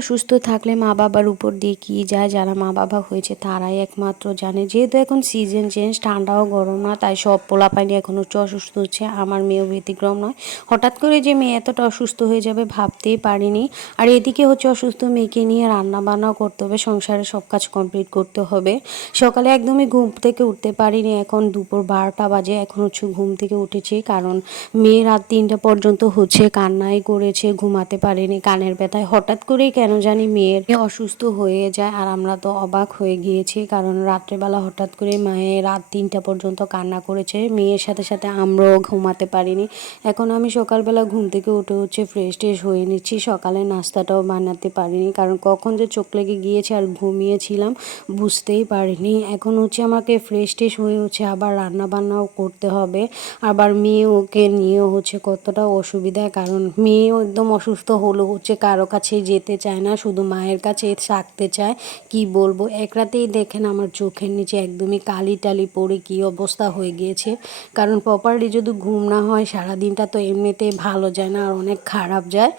অসুস্থ থাকলে মা বাবার উপর দিয়ে কী যায়? যারা মা বাবা হয়েছে তারাই একমাত্র জানে। যেহেতু এখন সিজন চেঞ্জ ঠান্ডাও গরম না, তাই সব পোলা পোলাপানি এখন হচ্ছে অসুস্থ হচ্ছে। আমার মেয়েও ব্যতিক্রম নয়। হঠাৎ করে যে মেয়ে এতটা অসুস্থ হয়ে যাবে ভাবতেই পারিনি। আর এদিকে হচ্ছে অসুস্থ মেয়েকে নিয়ে রান্না বান্নাও করতে হবে, সংসারে সব কাজ কমপ্লিট করতে হবে। সকালে একদমই ঘুম থেকে উঠতে পারিনি, এখন দুপুর বারোটা বাজে। এখন হচ্ছে ঘুম থেকে উঠেছি, কারণ মেয়ে রাত তিনটা পর্যন্ত হচ্ছে, কান্নাই করেছে, ঘুমাতে পারেনি, কানের ব্যথায়। হঠাৎ করেই কেন জানি মেয়ের অসুস্থ হয়ে যায় আর আমরা তো অবাক হয়ে গিয়েছি, কারণ রাত্রেবেলা হঠাৎ করে মায়ের রাত তিনটা পর্যন্ত কান্না করেছে। মেয়ের সাথে সাথে আমরাও ঘুমাতে পারিনি। এখন আমি সকালবেলা ঘুম থেকে উঠে হচ্ছে ফ্রেশ ট্রেশ হয়ে নিচ্ছি। সকালে নাস্তাটাও বানাতে পারিনি, কারণ কখন যে চোখ লেগে গিয়েছে আর ঘুমিয়েছিলাম বুঝতেই পারিনি। এখন হচ্ছে আমাকে ফ্রেশ ট্রেশ হয়ে হচ্ছে আবার রান্না বান্নাও করতে হবে। আবার মেয়ে ওকে নিয়ে হচ্ছে কতটা অসুবিধা কারণ, মেয়েও একদম অসুস্থ হলো হচ্ছে কারও কাছে যেতে চায় না, শুধু মায়ের কাছে থাকতে চায়। কি বলব? এক রাতেই দেখেন আমার চোখের নিচে একদমই কালি টালি পড়ে কি অবস্থা হয়ে গিয়েছে। কারণ প্রপারলি যদি ঘুম না হয়, সারাদিনটা তো এমনিতেই ভালো যায় না, আর অনেক খারাপ যায়।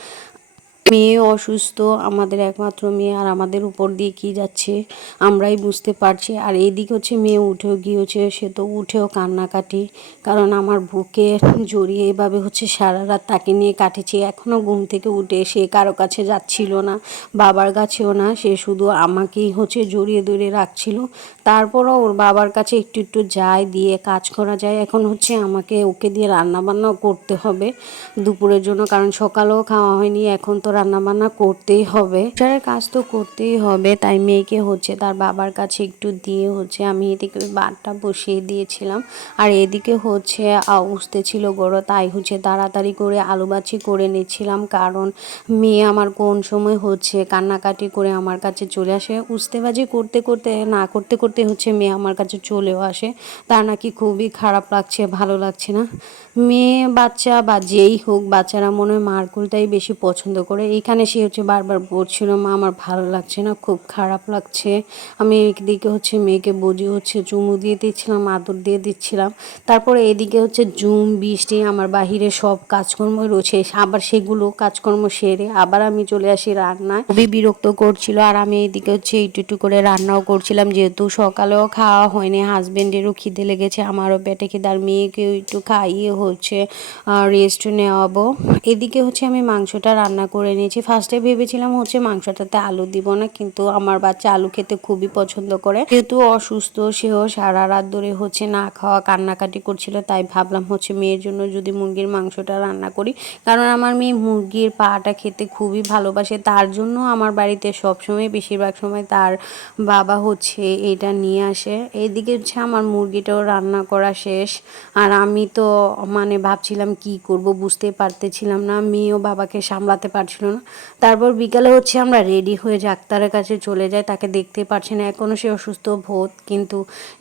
মেয়ে অসুস্থ, আমাদের একমাত্র মেয়ে, আর আমাদের উপর দিয়ে কি যাচ্ছে আমরাই বুঝতে পারছি। আর এইদিকে হচ্ছে মেয়ে উঠেও গিয়েছে, সে তো উঠেও কান্নাকাটি। কারণ আমার বুকে জড়িয়ে এভাবে হচ্ছে সারা রাত তাকে নিয়ে কাটেছি। এখনও ঘুম থেকে উঠে সে কারও কাছে যাচ্ছিল না, বাবার কাছেও না। সে শুধু আমাকেই হচ্ছে জড়িয়ে ধরে রাখছিল। তারপরও ওর বাবার কাছে একটু একটু যায় দিয়ে কাজ করা যায়। এখন হচ্ছে আমাকে ওকে দিয়ে রান্না বান্নাও করতে হবে দুপুরের জন্য, কারণ সকালেও খাওয়া হয়নি। এখন তো রান্না বান্না করতেই হবে। সংসারের কাজ তো করতেই হবে, তাই মেয়েকে হচ্ছে তার বাবার কাছে একটু দিয়ে হচ্ছে আমি এদিকে বাটটা বসিয়ে দিয়েছিলাম। আর এদিকে হচ্ছে উঠতে ছিল গড়ো তাই হচ্ছে তাড়াতাড়ি করে আলু বাছি করে নিচ্ছিলাম। কারণ মেয়ে আমার কোন সময় হচ্ছে কান্নাকাটি করে আমার কাছে চলে আসে। উস্তেবাজি করতে করতে, না করতে করতে হচ্ছে মেয়ে আমার কাছে চলেও আসে। তার নাকি খুবই খারাপ লাগছে, ভালো লাগছে না। মেয়ে, বাচ্চা বা যেই হোক, বাচ্চারা মনে হয় মারকুলটাই বেশি পছন্দ করে। এইখানে সে হচ্ছে বারবার বলছিল, মা, আমার ভালো লাগছে না, খুব খারাপ লাগছে। আমি এদিকে হচ্ছে মেয়েকে বুঝিয়ে হচ্ছে চুমু দিয়ে দিচ্ছিলাম, আদর দিয়ে দিচ্ছিলাম। তারপরে এদিকে হচ্ছে জুম বৃষ্টি, আমার বাহিরে সব কাজকর্ম রয়েছে, আবার সেগুলো কাজকর্ম সেরে আবার আমি চলে আসি রান্নায়। খুবই বিরক্ত করছিল, আর আমি এদিকে হচ্ছে একটু একটু করে রান্নাও করছিলাম, যেহেতু সকালেও খাওয়া হয়নি, হাজবেন্ডেরও খিদে লেগেছে, আমারও পেটে খিদে, আর মেয়েকেও একটু খাইয়ে হচ্ছে রেস্ট নেওয়াবো। এদিকে হচ্ছে আমি মাংসটা রান্না করে নিয়েছি। ফার্স্টে ভেবেছিলাম হচ্ছে মাংসটাতে আলু দিব না, কিন্তু আমার বাচ্চা আলু খেতে খুবই পছন্দ করে। যেহেতু অসুস্থ, সেও সারা রাত ধরে হচ্ছে না খাওয়া, কান্নাকাটি করছিল, তাই ভাবলাম হচ্ছে মেয়ের জন্য যদি মুরগির মাংসটা রান্না করি। কারণ আমার মেয়ে মুরগির পাটা খেতে খুবই ভালোবাসে, তার জন্য আমার বাড়িতে সবসময়, বেশিরভাগ সময় তার বাবা হচ্ছে এটা নিয়ে আসে। এইদিকে হচ্ছে আমার মুরগিটাও রান্না করা শেষ। আর আমি তো মানে ভাবছিলাম কি করব, বুঝতে পারতেছিলাম না। মেয়েও বাবাকে সামলাতে পারছিল না তারপর বিকালে হচ্ছে আমরা রেডি হয়ে ডাক্তারের কাছে চলে যাই। তাকে দেখতে পারছি না। এখনও সে অসুস্থ ভোত কিন্তু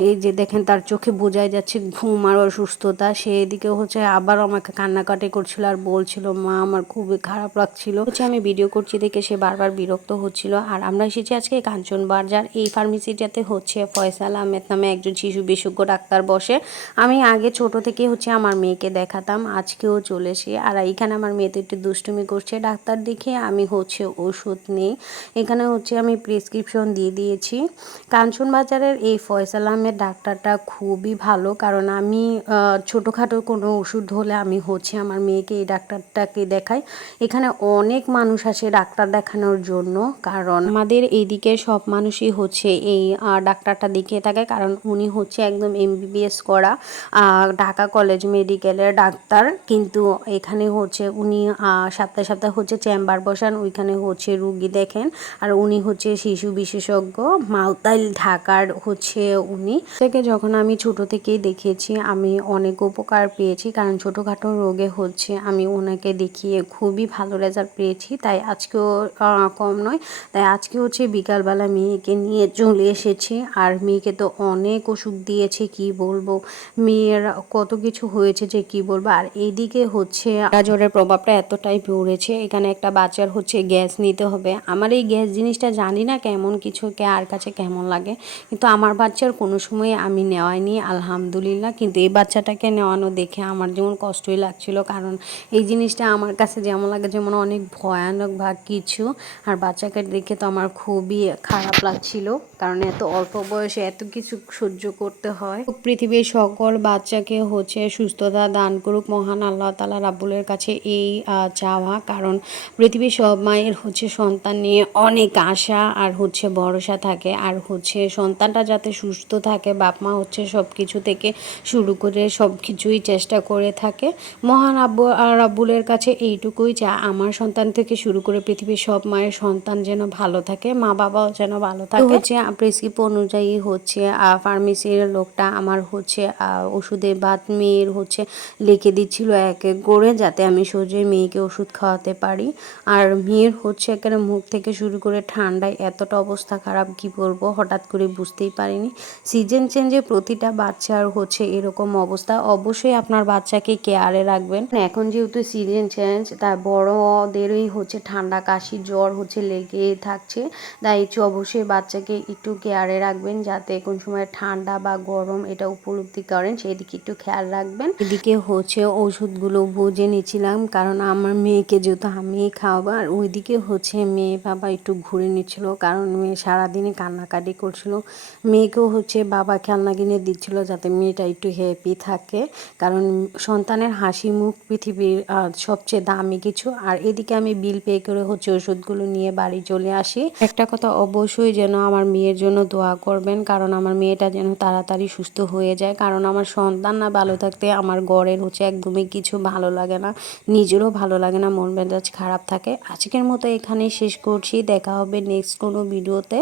এই যে দেখেন তার চোখে বোঝাই যাচ্ছে ঘুম আর অসুস্থতা। সে এদিকে হচ্ছে আবার আমাকে কান্নাকাটি করছিল আর বলছিল, মা, আমার খুবই খারাপ লাগছিল। হচ্ছে আমি ভিডিও করছি দেখে সে বারবার বিরক্ত হচ্ছিল। আর আমরা এসেছি আজকে কাঞ্চন বাজার। এই ফার্মেসিটাতে হচ্ছে ফয়সাল আহমেদ নামে একজন শিশু বিশেষজ্ঞ ডাক্তার বসে। আমি আগে ছোট থেকে হচ্ছে আমার মেয়েকে দেখাতাম। আজকেও চলেছি আর এইখানে আমার মেয়ে তো একটু দুষ্টুমি করছে। ডাক্তার দেখে আমি হচ্ছে ওষুধ নেই। এখানে হচ্ছে আমি প্রেসক্রিপশন দিয়ে দিয়েছি। কাঞ্চন বাজারের এই ফয়সাল আহমেদ ডাক্তারটা খুবই ভালো, কারণ আমি ছোটোখাটো কোনো ওষুধ হলে আমি হচ্ছে আমার মেয়েকে এই ডাক্তারটাকে দেখাই। এখানে অনেক মানুষ আসে ডাক্তার দেখানোর জন্য, কারণ আমাদের এইদিকে সব মানুষই হচ্ছে এই ডাক্তারটা দেখিয়ে থাকে, কারণ উনি হচ্ছে একদম এমবিবিএস করা ঢাকা কলেজ মেডিকেলের ডাক্তার। কিন্তু এখানে হচ্ছে উনি সপ্তাহে সপ্তাহে হচ্ছে চেম্বার বসান, ওইখানে হচ্ছে রুগী দেখেন। আর উনি হচ্ছে শিশু বিশেষজ্ঞ মাউতাইল ঢাকার হচ্ছে উনি। থেকে যখন আমি ছোট থেকেই দেখেছি, আমি অনেক উপকার পেয়েছি, কারণ ছোটোখাটো রোগে হচ্ছে আমি ওনাকে দেখিয়ে খুবই ভালো রেজাল্ট পেয়েছি। তাই আজকেও কম নয়, তাই আজকে হচ্ছে বিকালবেলা মেয়েকে নিয়ে চলে এসেছি, আর মেয়েকে তো অনেক ওষুধ দিয়েছে, কি বলব? মেয়ের কত কিছু হয়েছে যে কি বলব? আর এইদিকে হচ্ছে জ্বরের প্রভাবটা এতটাই পড়েছে এখানে একটা বাচ্চার হচ্ছে গ্যাস নিতে হবে। আমার এই গ্যাস জিনিসটা জানি না কেমন কিছু, কে আর কাছে কেমন লাগে। কিন্তু আমার বাচ্চার কোনো সময় আমি নেওয়াইনি, আলহামদুলিল্লাহ। কিন্তু এই বাচ্চাটাকে নেওয়ানো দেখে আমার যেমন কষ্টই লাগছিল। কারণ এই জিনিসটা আমার কাছে যেমন লাগে, যেমন অনেক ভয়ানক বা কিছু। আর বাচ্চাকে দেখে তো আমার খুবই খারাপ লাগছিল। কারণ এত অল্প বয়সে এত কিছু সহ্য করতে হয়। পৃথিবীর সকল বাচ্চাকে হচ্ছে সুস্থতা দান করুক মহান আল্লাহ তালা রাব্বুলের কাছে এই চাওয়া। কারণ পৃথিবীর সব মায়ের হচ্ছে সন্তান নিয়ে অনেক আশা আর হচ্ছে ভরসা থাকে আর হচ্ছে সন্তানটা যাতে সুস্থ থাকে বাপ মা হচ্ছে সব কিছু থেকে শুরু করে সব কিছুই চেষ্টা করে থাকে। মহান আব্বু আর আব্বুলের কাছে এইটুকুই চা আমার সন্তান থেকে শুরু করে পৃথিবীর সব মায়ের সন্তান যেন ভালো থাকে মা বাবাও যেন ভালো থাকে। হচ্ছে প্রেসক্রিপ অনুযায়ী হচ্ছে ফার্মেসির লোকটা আমার হচ্ছে আহ, ওষুধের বাদ মেয়ের হচ্ছে লিখে দিচ্ছিল এক এক করে যাতে আমি সোজাই মেয়েকে ওষুধ খাওয়াতে পারি। আর মেয়ের হচ্ছে এখানে মুখ থেকে শুরু করে ঠান্ডায় এতটা অবস্থা খারাপ, কি বলব? হঠাৎ করে বুঝতেই পারিনি। সিজন চেঞ্জে প্রতিটা বাচ্চার হচ্ছে এরকম অবস্থা। অবশ্যই আপনার বাচ্চাকে কেয়ারে রাখবেন। এখন যেহেতু সিজন চেঞ্জ তাই বড়দেরই হচ্ছে ঠান্ডা, কাশি, জ্বর হচ্ছে লেগে থাকছে। তাই একটু অবশ্যই বাচ্চাকে একটু কেয়ারে রাখবেন, যাতে কোন সময় ঠান্ডা বা গরম এটা উপলব্ধি করেন সেই দিকে একটু খেয়াল রাখবেন। এদিকে হচ্ছে ওষুধগুলো বুঝে নিয়েছিলাম কারণ আমার মেয়েকে যেহেতু আমি খাওয়াবো। আর ওইদিকে হচ্ছে মেয়ে বাবা একটু ঘুরে নিচ্ছিল, কারণ মেয়ে সারাদিনই কান্নাকাটি করছিল। মেয়েকেও হচ্ছে বাবা খেলনা কিনে দিচ্ছিল যাতে মেয়েটা একটু হ্যাপি থাকে। কারণ সন্তানের হাসি মুখ পৃথিবীর সবচেয়ে দামি কিছু। আর এদিকে আমি বিল পে করে হচ্ছে ওষুধগুলো নিয়ে বাড়ি চলে আসি। একটা কথা অবশ্যই যেন আমার মেয়ের জন্য দোয়া করবেন, কারণ আমার মেয়েটা যেন তাড়াতাড়ি সুস্থ হয়ে যায়। কারণ আমার সন্তান না ভালো থাকতে আমার গড়ের হচ্ছে একদমই কিছু ভালো লাগে না, নিজেরও ভালো লাগে না, মন মেজাজ খারাপ থাকে। আজকের মতো এখানেই শেষ করছি। দেখা হবে নেক্সট কোনো ভিডিওতে